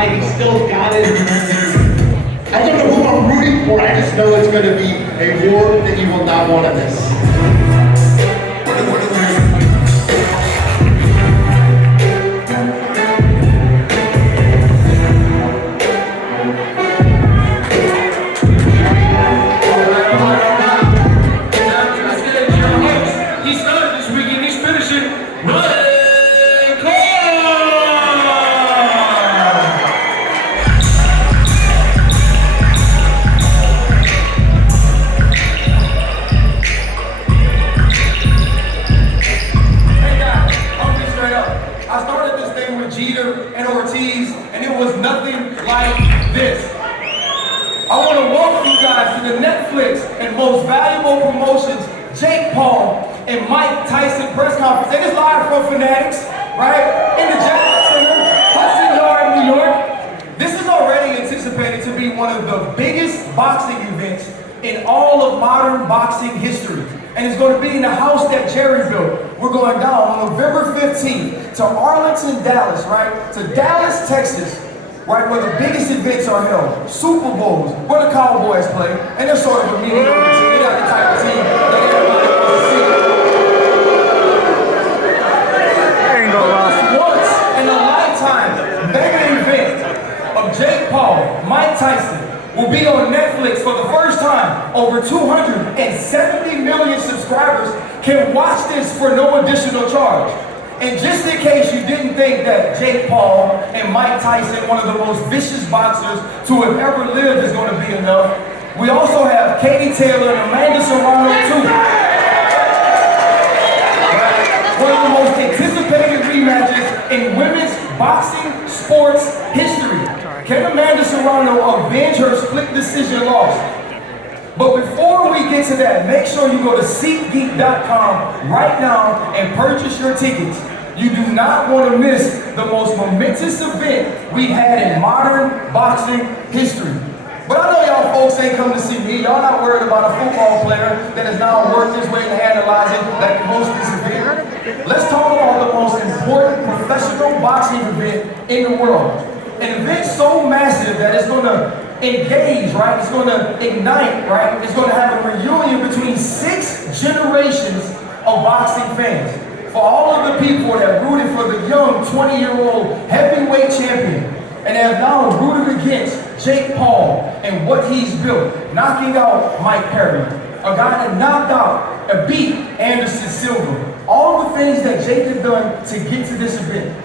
guy, he still got it. I don't know who I'm rooting for, I just know it's going to be a war that you will not want to miss. And Ortiz, and it was nothing like this. I want to welcome you guys to the Netflix and most valuable promotions, Jake Paul and Mike Tyson press conference. And it's live from Fanatics, right? In the Javits Center, Hudson Yard, New York. This is already anticipated to be one of the biggest boxing events in all of modern boxing history. And it's going to be in the house that Jerry built. We're going down on November 15th to Arlington, Dallas, right? To Dallas, Texas, right, where the biggest events are held. Super Bowls, where the Cowboys play, and they're sort of a mediocre team. They're not the type of team that everybody wants to see. Once in a lifetime mega event of Jake Paul, Mike Tyson, will be on Netflix for the first time. Over 270 million subscribers can watch this for no additional charge. And just in case you didn't think that Jake Paul and Mike Tyson, one of the most vicious boxers to have ever lived, is going to be enough, we also have Katie Taylor and Amanda Serrano too. One of the most anticipated rematches in women's boxing sports history. Can Amanda Serrano avenge her split decision loss? But before we get to that, make sure you go to SeatGeek.com right now and purchase your tickets. You do not want to miss the most momentous event we had in modern boxing history. But I know y'all folks ain't come to see me. Y'all not worried about a football player that has now worked his way to analyzing that can host this event. Let's talk about the most important professional boxing event in the world. An event so massive that it's going to engage, right? It's going to ignite, right? It's going to have a reunion between 6 generations of boxing fans. For all of the people that rooted for the young 20-year-old heavyweight champion and have now rooted against Jake Paul and what he's built, knocking out Mike Perry, a guy that knocked out and beat Anderson Silva. All the things that Jake has done to get to this event.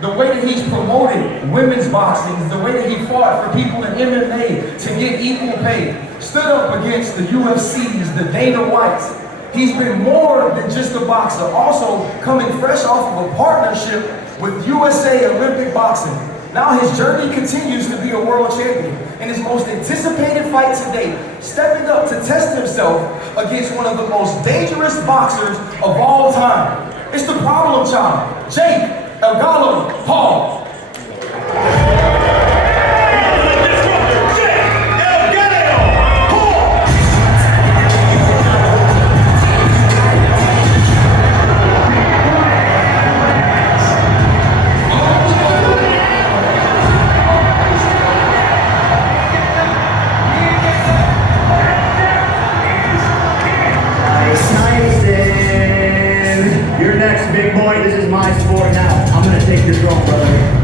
The way that he's promoted women's boxing, the way that he fought for people in MMA to get equal pay, stood up against the UFCs, the Dana Whites. He's been more than just a boxer, also coming fresh off of a partnership with USA Olympic Boxing. Now his journey continues to be a world champion. In his most anticipated fight to date, stepping up to test himself against one of the most dangerous boxers of all time. It's the problem child, Jake Elgalo Paul. You're next, big boy. This is my sport now. I'm gonna take your throne, brother.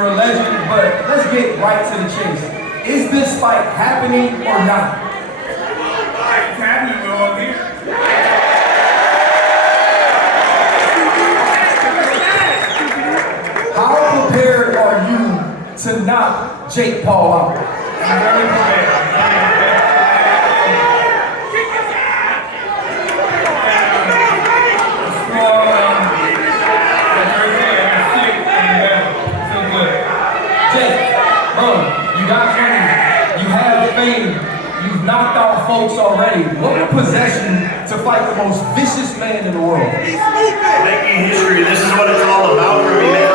You're a legend, but let's get right to the chase. Is this fight happening or not? It's happening, we're all here. How prepared are you to knock Jake Paul out? I'm very prepared. You've knocked out folks already. What would possess you to fight the most vicious man in the world? Making history. This is what it's all about for me, man.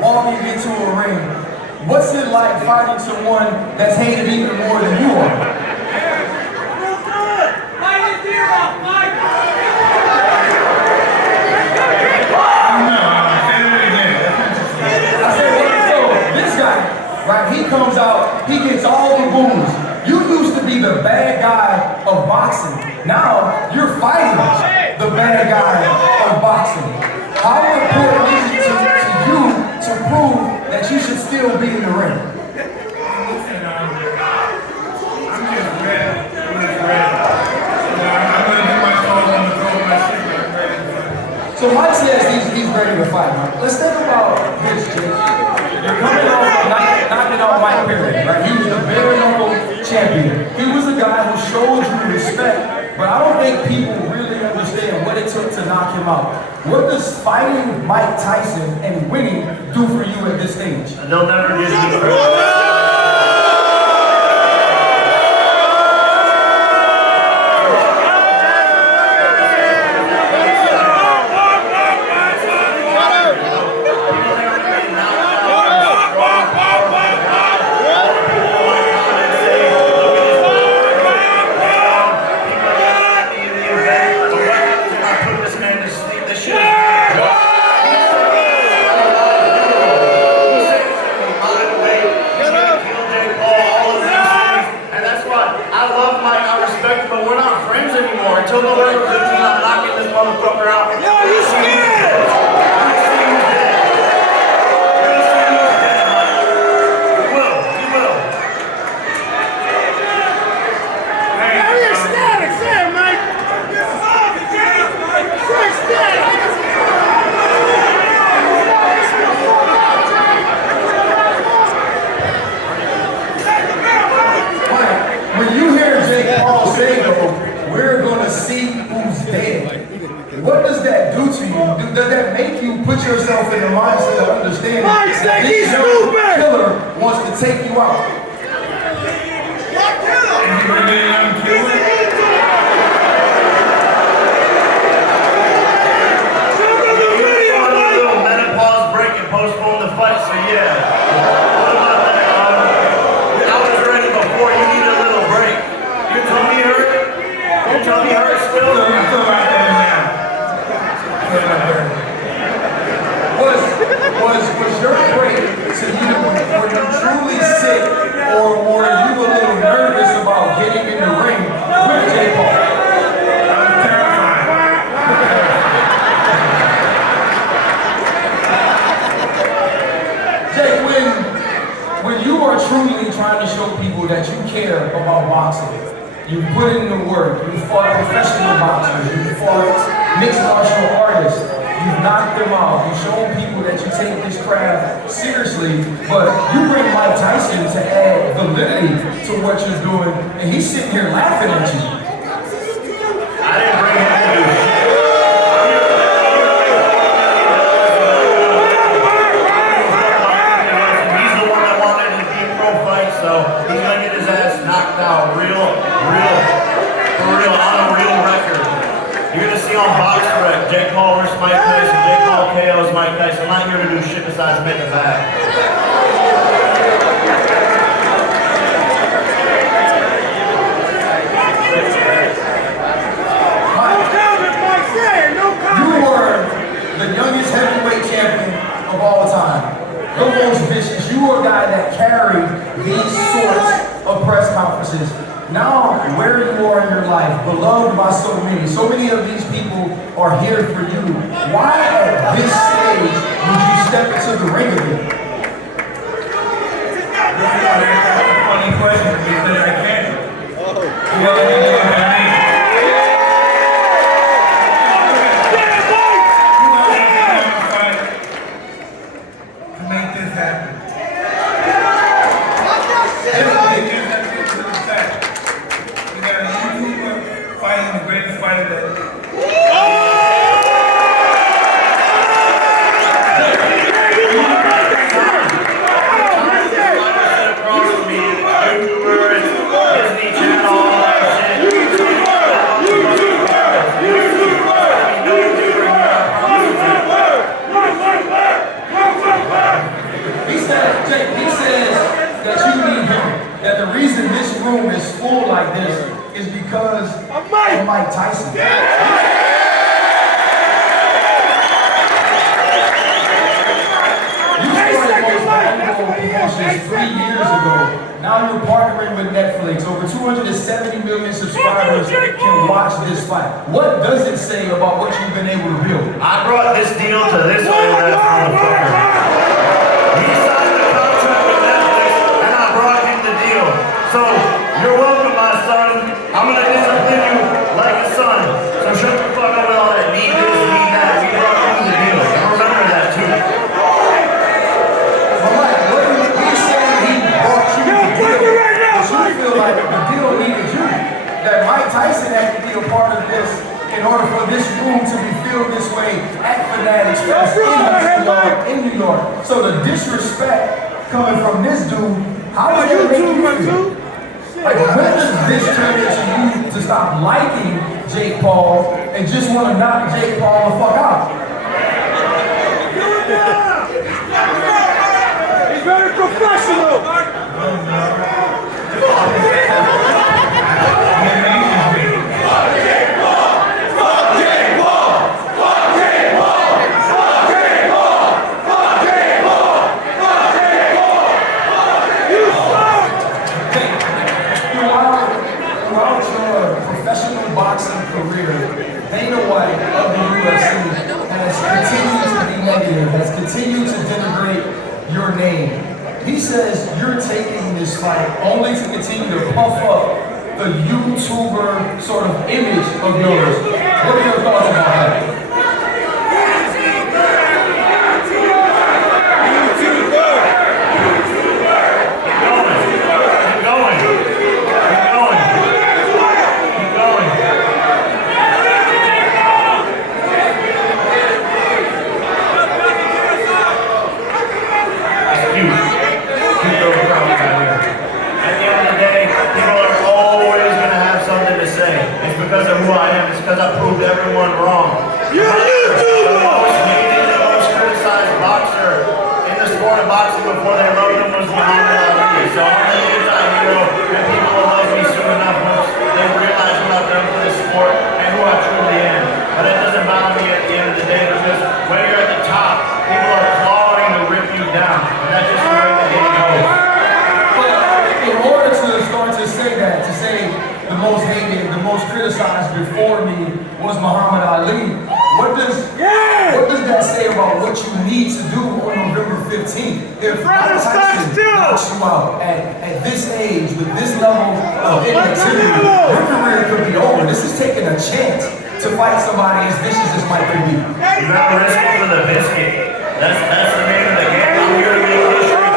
Walking into a ring, what's it like fighting someone that's hated even more than you are? This guy, right, he comes out, he gets all the boos. You used to be the bad guy of boxing. Now you're fighting the bad guy of boxing. How important is it to you to prove that you should still be in the ring? Listen, I'm just ready. I'm just ready. I'm going to get my toes on the floor of my shit. I'm ready. So Mike says he's ready to fight. Let's think about this, Jake. You're coming off of knocking out Mike Perry, right? He was the bare knuckle champion. He was the guy who showed you respect, but I don't think people really understand what it took to knock him out. What does fighting Mike Tyson and winning do for you at this stage? They'll never get any credit. Until November 15th, I'm knocking this motherfucker out. Yo, you scared? When you hear Jake Paul say, though, we're going to see who's dead, what does that do to you? Does that make you put yourself in the mindset of understanding that this young killer wants to take you out? Menopause break and postpone the fight, so yeah. What about that? I was ready before. You need a little break. Your tummy hurt? Your tummy hurt still? Was your break to you, were you truly sick, or were you a little nervous about getting in the ring with Jake Paul? Jake, when you are truly trying to show people that you care about boxing, you put in the work, you fought professional boxers, you fought mixed martial artists, you've knocked them out, you've shown people that you take this craft seriously, but you bring Mike Tyson to add validity to what you're doing, and he's sitting here laughing at you. I didn't bring him to do shit. He's the one that wanted to be pro fight, so he's gonna get his ass knocked out for real, on a real record. You're gonna see on Box Rec, Jake Paul versus Mike Tyson, Jake Paul KOs Mike Tyson. I'm not here to do shit besides make a back. carry these sorts of press conferences. Now, where you are in your life, beloved by so many of these people are here for you. Why at this stage would you step into the ring again? That's a funny question because I can't. You know what I mean? To make this happen. You got a YouTuber fighting the greatest fighter that. That the reason this room is full like this is because of Mike Tyson. You started most valuable promotions 3 years ago. Now you're partnering with Netflix. Over 270 million subscribers can watch this fight. What does it say about what you've been able to build? I brought this deal to this old ass motherfucker. He signed the contract with Netflix, and I brought him the deal. So, you're welcome, my son. I'm gonna discipline you like a son. So shut the fuck up with all that need this, need that. We brought you the deal. And remember that too. But like, what he's saying he brought you the deal, but you feel like the deal needed you. That Mike Tyson had to be a part of this in order for this room to be filled this way at Fanatics Fest in New York. So the disrespect coming from this dude, how does that make you feel? Like, when does this turn into you to stop liking Jake Paul and just want to knock Jake Paul the fuck out? He's very professional. Boxing career, Dana White of the UFC has continued to be negative, has continued to denigrate your name. He says you're taking this fight only to continue to puff up the YouTuber sort of image of yours. What are your thoughts about that? Because I proved everyone wrong. You're a YouTuber! The most hated, the most criticized boxer in the sport of boxing before they loved him was Muhammad Ali. So I'm the anti-hero, and people will love me soon enough once they realize what I've done for this sport and who I truly am. But it doesn't bother me at the end of the day because when you're at the top, people are clawing to rip you down. And that's just the way the game goes. But in order to start to say that, to say the most hated, the most criticized before me was Muhammad Ali. What does that say about what you need to do on November 15th? If Mike Tyson knocks you out at this age, with this level of inactivity, your career could be over. This is taking a chance to fight somebody as vicious as Mike could be. You're not risking for the biscuit. That's the name of the game. I'm here to make history.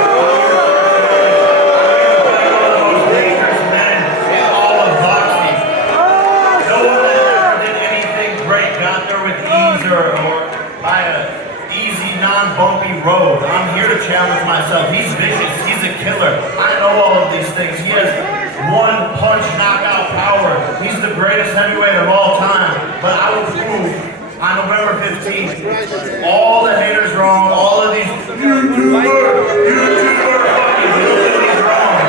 Or by a easy, non-bumpy road. I'm here to challenge myself. He's vicious. He's a killer. I know all of these things. He has one punch knockout power. He's the greatest heavyweight of all time. But I will prove on November 15th, all the haters wrong, all of these YouTuber fucking hillbillies wrong.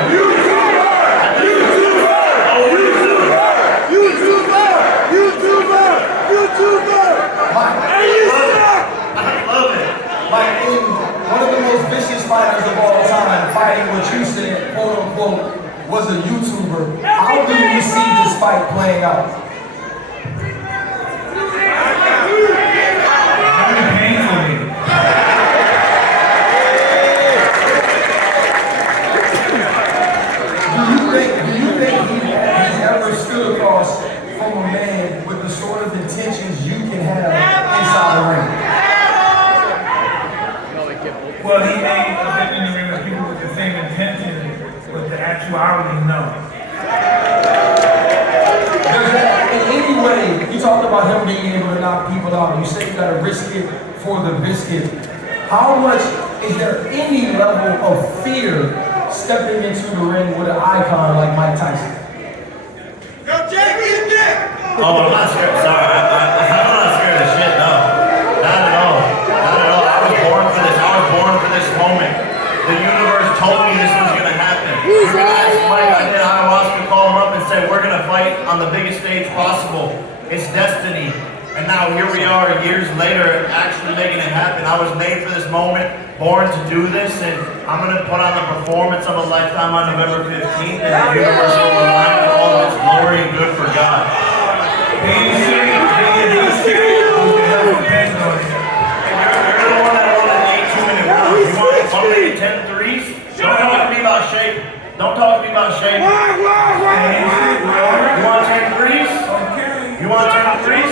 Like in one of the most vicious fighters of all time, somebody, what you said, quote unquote, was a YouTuber, how do you see this fight playing out? Very painfully. Do you think he's ever stood across from a man with the sort of intentions you can have inside the ring? Well, he may have been in the ring with people with the same intention, but the actuality, no. Does that in any way, you talked about him being able to knock people out. You say you gotta risk it for the biscuit. How much, is there any level of fear stepping into the ring with an icon like Mike Tyson? Yo, Jake, eat a dick! Oh, I'm not scared. Sorry, I'm not scared of shit. No, not at all. Not at all. I was born for this. I was born for this moment. The universe told me this was gonna happen. You're gonna ask Mike. I did ayahuasca, call him up and say we're gonna fight on the biggest stage possible. It's destiny. And now here we are, years later, actually making it happen. I was made for this moment, born to do this, and I'm gonna put on the performance of a lifetime on November 15th, and the universe will align with all of its glory and good for God. Being serious, you're You're the one that won an 8-2-minute round. You want 10 threes? Don't talk to me about shape. Don't talk to me about shape. You want 10 threes? You want 10 threes?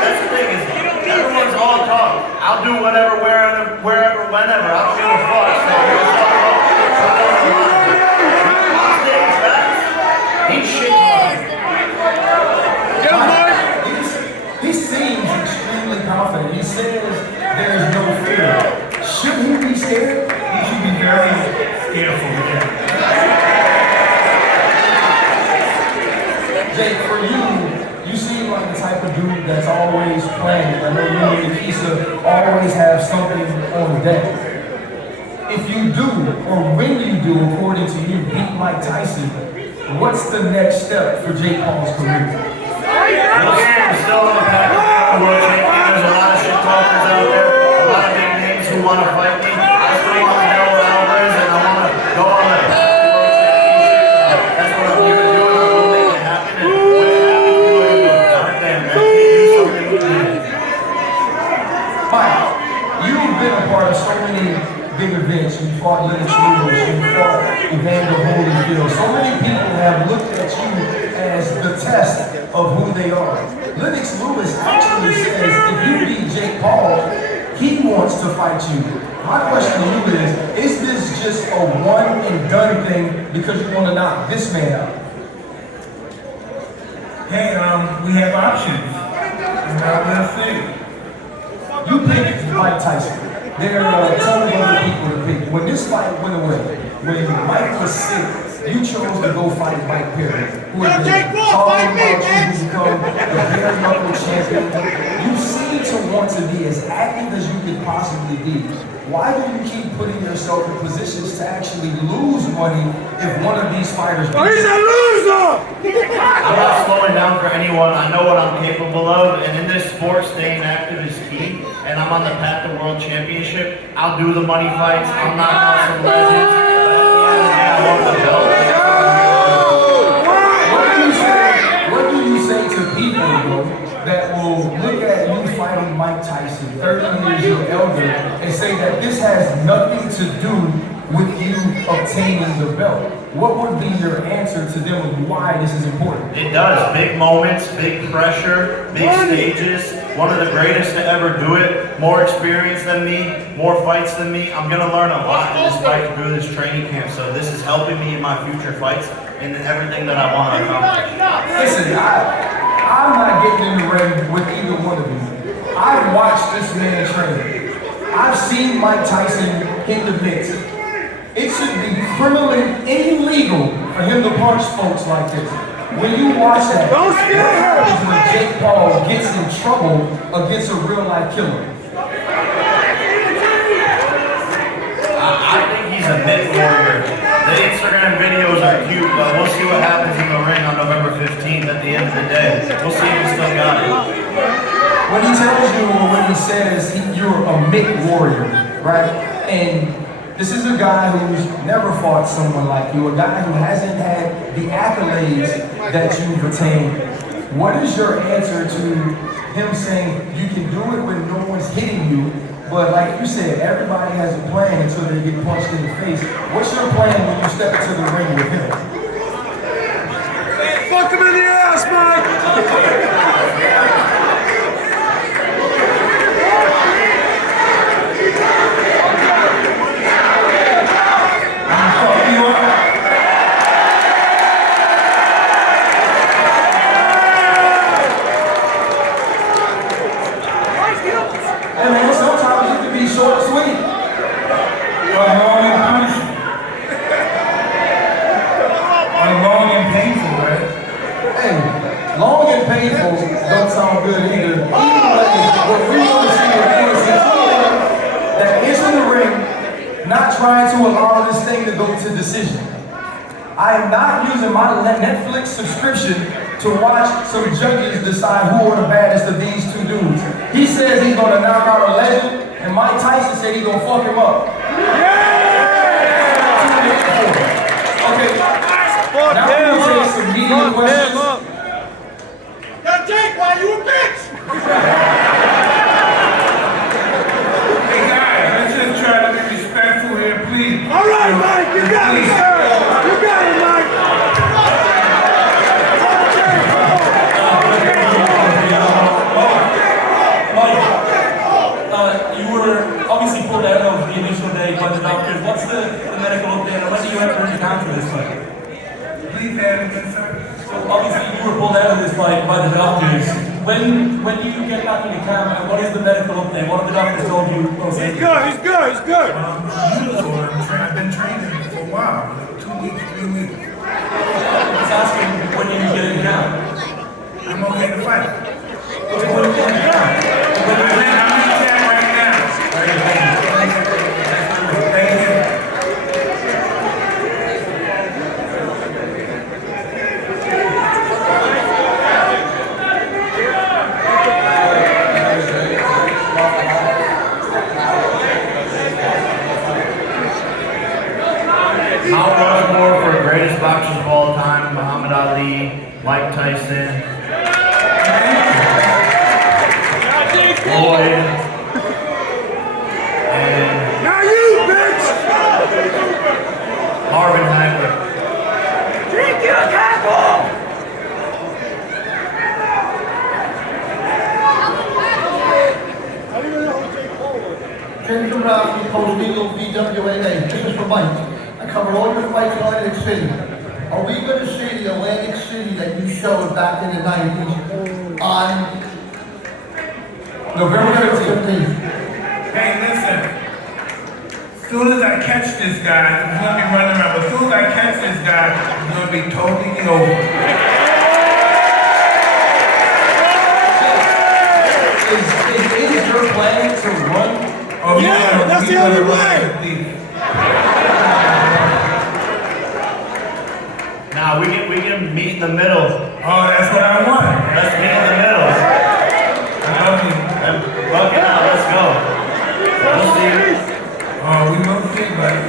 That's the thing is, everyone's all talk. I'll do whatever, wherever, whenever. I don't give a fuck. So he's shit talking. He seems extremely confident. He says there's no fear. Should he be scared? You should be very careful with that. Jake, for you seem like the type of dude that's always planning. I know you and Kisa always have something on deck. If you do, or when you do, according to you, beat Mike Tyson, what's the next step for Jake Paul's career? I'm still in the pack of world champion. There's a lot of shit talkers out there, a lot of big names who want to fight me. I still want to know Alvarez, and I want to go on the path to world championship. That's what I'm here to do, and I'm going to make it happen. And when it happens, people are going to go, goddamn, man, can you do something with me? Mike, you've been a part of so many big events. You fought Lennox Lewis, you fought Evander Holyfield. So many people have looked at you as the test of who they are. Lennox Lewis actually says if you beat Jake Paul, he wants to fight you. My question to you is this just a one and done thing because you want to knock this man out? Hey, we have options. And we'll see. You picked Mike Tyson. There are a ton of other people to pick. When this fight went away, when Mike was sick, you chose to go fight Mike Perry, who has been talking about you to become the bare knuckle champion. You seem to want to be as active as you could possibly be. Why do you keep putting yourself in positions to actually lose money if one of these fighters beats you? He's a loser! I'm not slowing down for anyone. I know what I'm capable of, and in this sport, staying active is key. And I'm on the path to world championship. I'll do the money fights. I'm knocking out some legends. But I want the belt. What do you say to people, bro, that will look at you fighting Mike Tyson, 30 years your elder, and say that this has nothing to do with you obtaining the belt? What would be your answer to them of why this is important? It does. Big moments, big pressure, big stages. One of the greatest to ever do it. More experience than me, more fights than me. I'm going to learn a lot in this fight through this training camp. So this is helping me in my future fights and in everything that I want to accomplish. Listen, I'm not getting in the ring with either one of you. I've watched this man train. I've seen Mike Tyson in the mix. It should be criminally illegal for him to punch folks like this. When you watch that, what happens when Jake Paul gets in trouble against a real life killer? I think he's a myth warrior. The Instagram videos are cute, but we'll see what happens in the ring on November 15th at the end of the day. We'll see if he still got it. when he tells you or when he says you're a Mick warrior, right? And this is a guy who's never fought someone like you, a guy who hasn't had the accolades that you've attained. What is your answer to him saying you can do it when no one's hitting you, but like you said, everybody has a plan until they get punched in the face? What's your plan when you step into the ring with him? Fuck him in the ass, Mike! Hey man, sometimes it can be short and sweet. Long and painful, right? Hey, long and painful don't sound good either. Either way, what we want to see is that is in the ring, not trying to allow this thing to go to decision. I am not using my Netflix subscription to watch some junkies decide who are the baddest of these two dudes. He says he's gonna knock out a legend, and Mike Tyson said he's gonna fuck him up. Okay, now we're gonna take some media questions. Yo, Jake, why you a bitch? Hey guys, let's just try to be respectful here, please. All right, Mike, you got it, sir. You got it, Mike. You were obviously pulled out of the initial day by the doctors. What's the medical update, and when do you have to return to this fight? Please have it, sir. So obviously you were pulled out of this fight by the doctors. When do you get back in the camp, and what is the medical update? What have the doctors told you? He's good, he's good, he's good. I've been training for a while, 2 weeks, 3 weeks. Just asking when you get in the camp. I'm okay to fight. When you get in the camp. I'm in the camp right now. Thank you. Mount Rushmore for greatest boxers of all time, Muhammad Ali, Mike Tyson, Floyd, and Now you, bitch! Marvin Hagler. Drink your tackle! James Dombrowski, Post Legal, BWNA. This is for Mike. I cover all your fights in Atlantic City. Are we going to see the Atlantic City that you showed back in the 90s on November 15th. Hey, listen. As soon as I catch this guy, he's gonna be running around, but as soon as I catch this guy, it's gonna be totally over. Is your plan to run? Oh, Yeah, that's the only way. Now we can meet in the middle. Oh, that's what I want. Let's meet in the middle. I love you. And buck it out. Let's go. We'll see. Oh, we will see, buddy.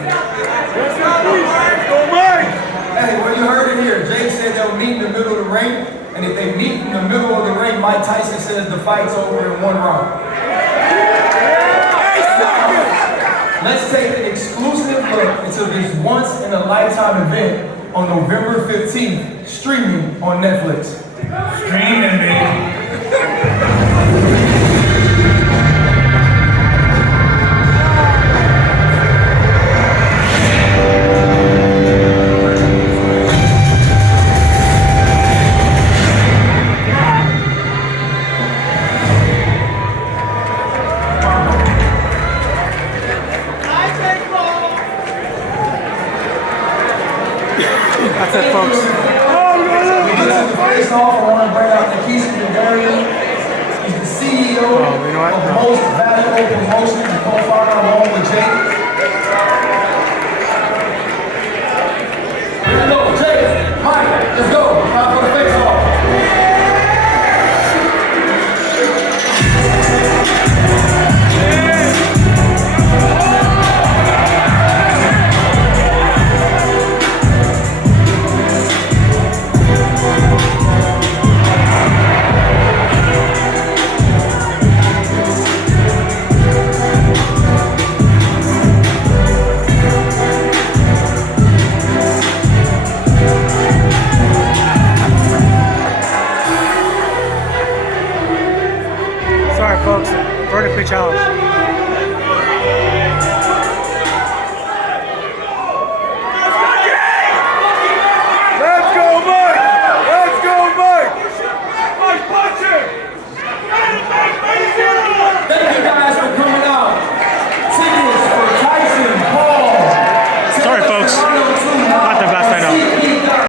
Go, Mike! Hey, well, you heard it here. Jake said they'll meet in the middle of the ring, and if they meet in the middle of the ring, Mike Tyson says the fight's over in 1 round. Hey, suckers! Let's take an exclusive look into this once-in-a-lifetime event on November 15th, streaming on Netflix. Streaming, baby. That's it, folks. Face off, I want to bring out Nikisa Gregorian. He's the CEO of Most Valuable Promotions and co-founder along with Jake. Here we go, Jake, Mike, let's go.